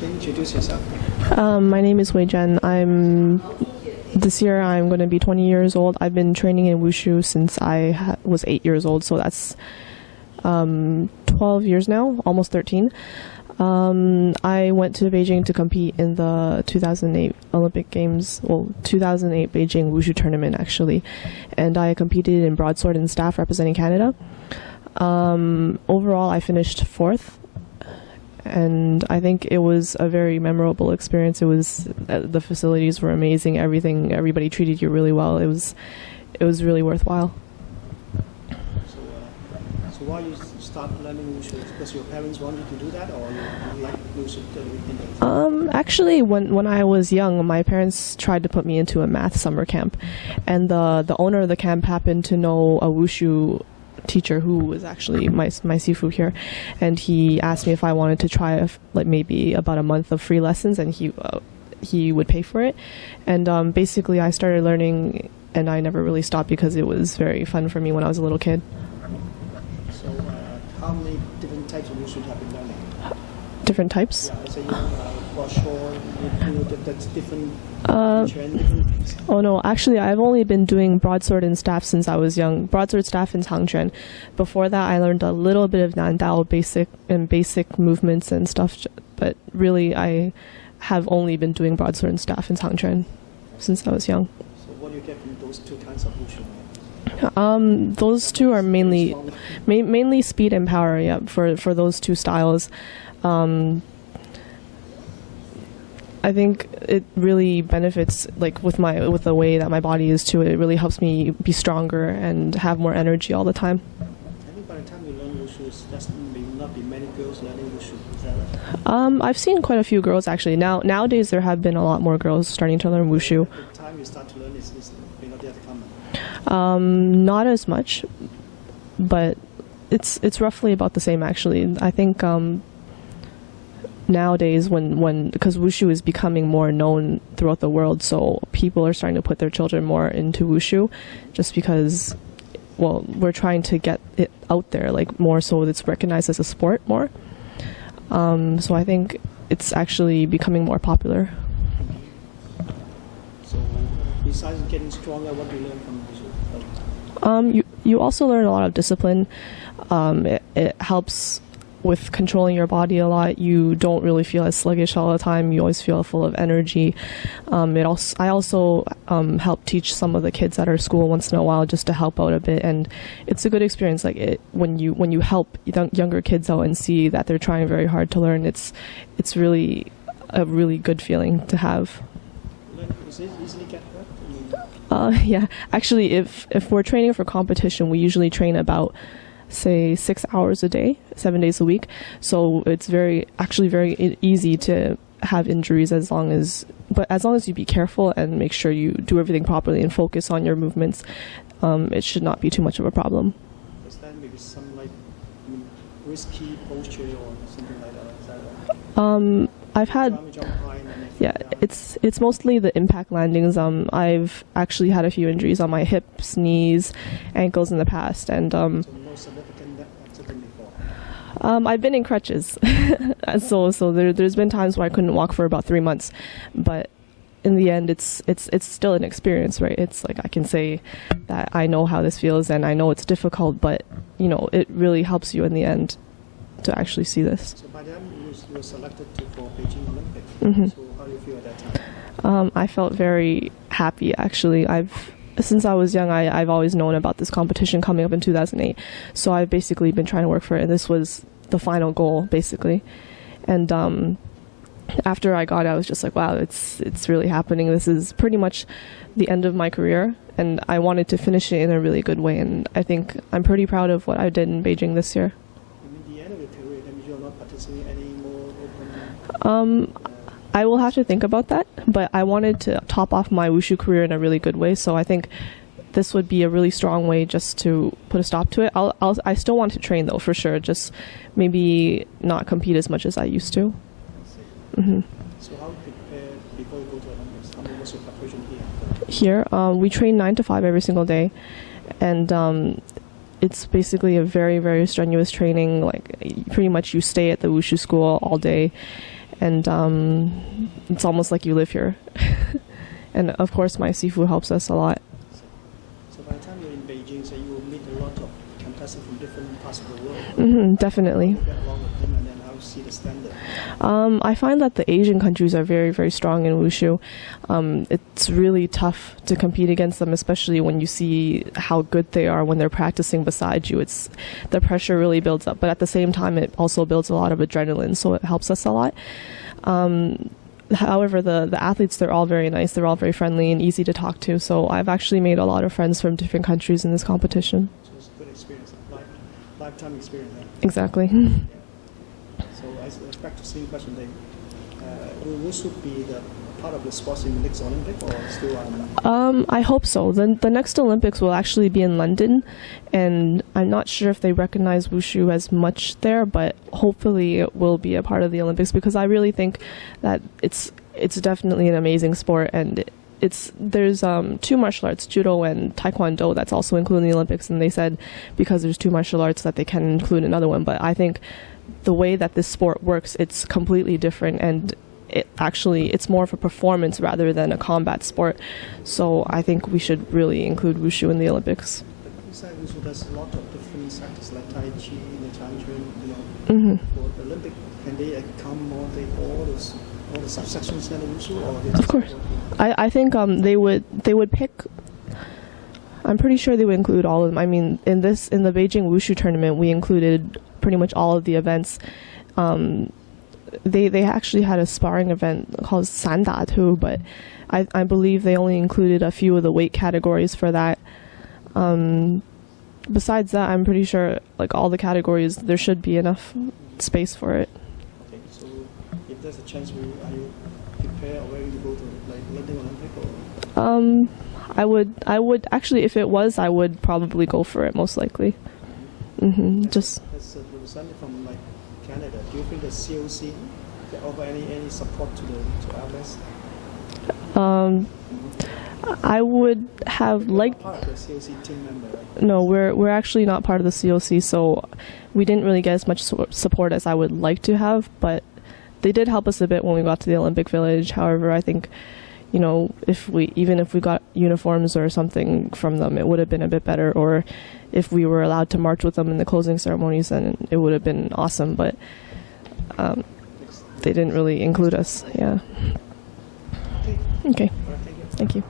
Introduce yourself. My name is Wei Jen. This year I'm going to be 20 years old. I've been training in Wushu since I was 8 years old, so that's 12 years now, almost 13. I went to Beijing to compete in the 2008 Olympic Games, 2008 Beijing Wushu tournament actually, and I competed in broadsword and staff representing Canada. Overall, I finished 4th. And I think it was a very memorable experience. It was the facilities were amazing. Everybody treated you really well. It was really worthwhile. So why you start learning Wushu? Because your parents wanted to do that, or you like Wushu? Actually, when I was young, my parents tried to put me into a math summer camp, and the owner of the camp happened to know a Wushu teacher who was actually my sifu here, and he asked me if I wanted to try maybe about a month of free lessons, and he would pay for it. And basically I started learning, and I never really stopped because it was very fun for me when I was a little kid. So how many different types of Wushu have you learning? Different types? Yeah, so that's different. Things. Oh no, actually I've only been doing broadsword and staff since I was young. Broadsword, staff, and Changquan. Before that I learned a little bit of Nandao basic movements and stuff, but really I have only been doing broadsword and staff and Changquan since I was young. So what do you get from those two kinds of Wushu? Those two are mainly speed and power, yeah, for those two styles. I think it really benefits, like with the way that my body is too. It really helps me be stronger and have more energy all the time. I think by the time you learn Wushu, there may not be many girls learning Wushu. Is that right? I've seen quite a few girls actually. Nowadays there have been a lot more girls starting to learn Wushu. The time you start to learn is not yet common. Not as much, but it's roughly about the same actually. I think nowadays because Wushu is becoming more known throughout the world, so people are starting to put their children more into Wushu just because, we're trying to get it out there, like more so it's recognized as a sport more. So I think it's actually becoming more popular. So besides getting stronger, what do you learn from Wushu? You also learn a lot of discipline. It helps with controlling your body a lot. You don't really feel as sluggish all the time. You always feel full of energy. I also help teach some of the kids at our school once in a while just to help out a bit, and it's a good experience. Like when you help younger kids out and see that they're trying very hard to learn, it's really a really good feeling to have. Does it easily get hurt? Yeah, actually, if we're training for competition, we usually train about, say, 6 hours a day, 7 days a week. So it's very easy to have injuries as long as you be careful and make sure you do everything properly and focus on your movements. It should not be too much of a problem. Is that maybe some risky posture or something like that? Is that right? I've had. Yeah, it's mostly the impact landings. I've actually had a few injuries on my hips, knees, ankles in the past, and So no significant accident before. I've been in crutches, so there's been times where I couldn't walk for about 3 months, but in the end, it's still an experience, right? It's like I can say that I know how this feels, and I know it's difficult, but it really helps you in the end to actually see this. So by then you were selected for Beijing Olympics. Mm-hmm. So how do you feel at that time? I felt very happy actually. Since I was young, I've always known about this competition coming up in 2008. So I've basically been trying to work for it, and this was the final goal basically. And after I got it, I was just like, wow, it's really happening. This is pretty much the end of my career, and I wanted to finish it in a really good way. And I think I'm pretty proud of what I did in Beijing this year. You mean the end of your career? That means you're not participating anymore open? I will have to think about that, but I wanted to top off my Wushu career in a really good way, so I think this would be a really strong way just to put a stop to it. I still want to train though, for sure. Just maybe not compete as much as I used to. Mm-hmm. So how do you prepare before you go to Olympics? I mean, what's your preparation Here, here? we train 9 to 5 every single day, and it's basically a very, very strenuous training. Like pretty much you stay at the Wushu school all day, and it's almost like you live here. And of course, my sifu helps us a lot. So by the time you're in Beijing, so you will meet a lot of contestants from different parts of the world. Mm-hmm, definitely. You get along with them, and then how you see the standard. I find that the Asian countries are very, very strong in Wushu. It's really tough to compete against them, especially when you see how good they are when they're practicing beside you. The pressure really builds up, but at the same time, it also builds a lot of adrenaline, so it helps us a lot. However, the athletes, they're all very nice. They're all very friendly and easy to talk to. So I've actually made a lot of friends from different countries in this competition. So it's a good experience, lifetime experience. Exactly. So as back to same question, then, will Wushu be the part of the sports in the next Olympic or still I hope so. The next Olympics will actually be in London, and I'm not sure if they recognize Wushu as much there, but hopefully it will be a part of the Olympics, because I really think that it's definitely an amazing sport, and there's 2 martial arts, judo and taekwondo, that's also included in the Olympics, and they said because there's 2 martial arts that they can include another one, but I think the way that this sport works, it's completely different, and it's more of a performance rather than a combat sport. So I think we should really include Wushu in the Olympics. But besides Wushu, there's a lot of different sectors like Tai Chi, the Chan, Mm-hmm. for the Olympic. Can they come all the subsections in the Wushu, or they Of course, I think they would pick. I'm pretty sure they would include all of them. I mean, in the Beijing Wushu tournament, we included pretty much all of the events. They actually had a sparring event called Sanda too, but I believe they only included a few of the weight categories for that. Besides that, I'm pretty sure like all the categories, there should be enough space for it. Okay, so if there's a chance, are you prepared or ready to go to like London Olympic? Or? I would actually, if it was, I would probably go for it most likely. Mm-hmm. Just. As a representative from like Canada, do you think the COC can offer any support to athletes? I would have liked. Part of the COC team member, right? No, we're actually not part of the COC, so we didn't really get as much support as I would like to have. But they did help us a bit when we got to the Olympic Village. However, I think, if we got uniforms or something from them, it would have been a bit better. Or if we were allowed to march with them in the closing ceremonies, then it would have been awesome. But they didn't really include us. Yeah. Okay. Okay. All right, thank you. Thank you.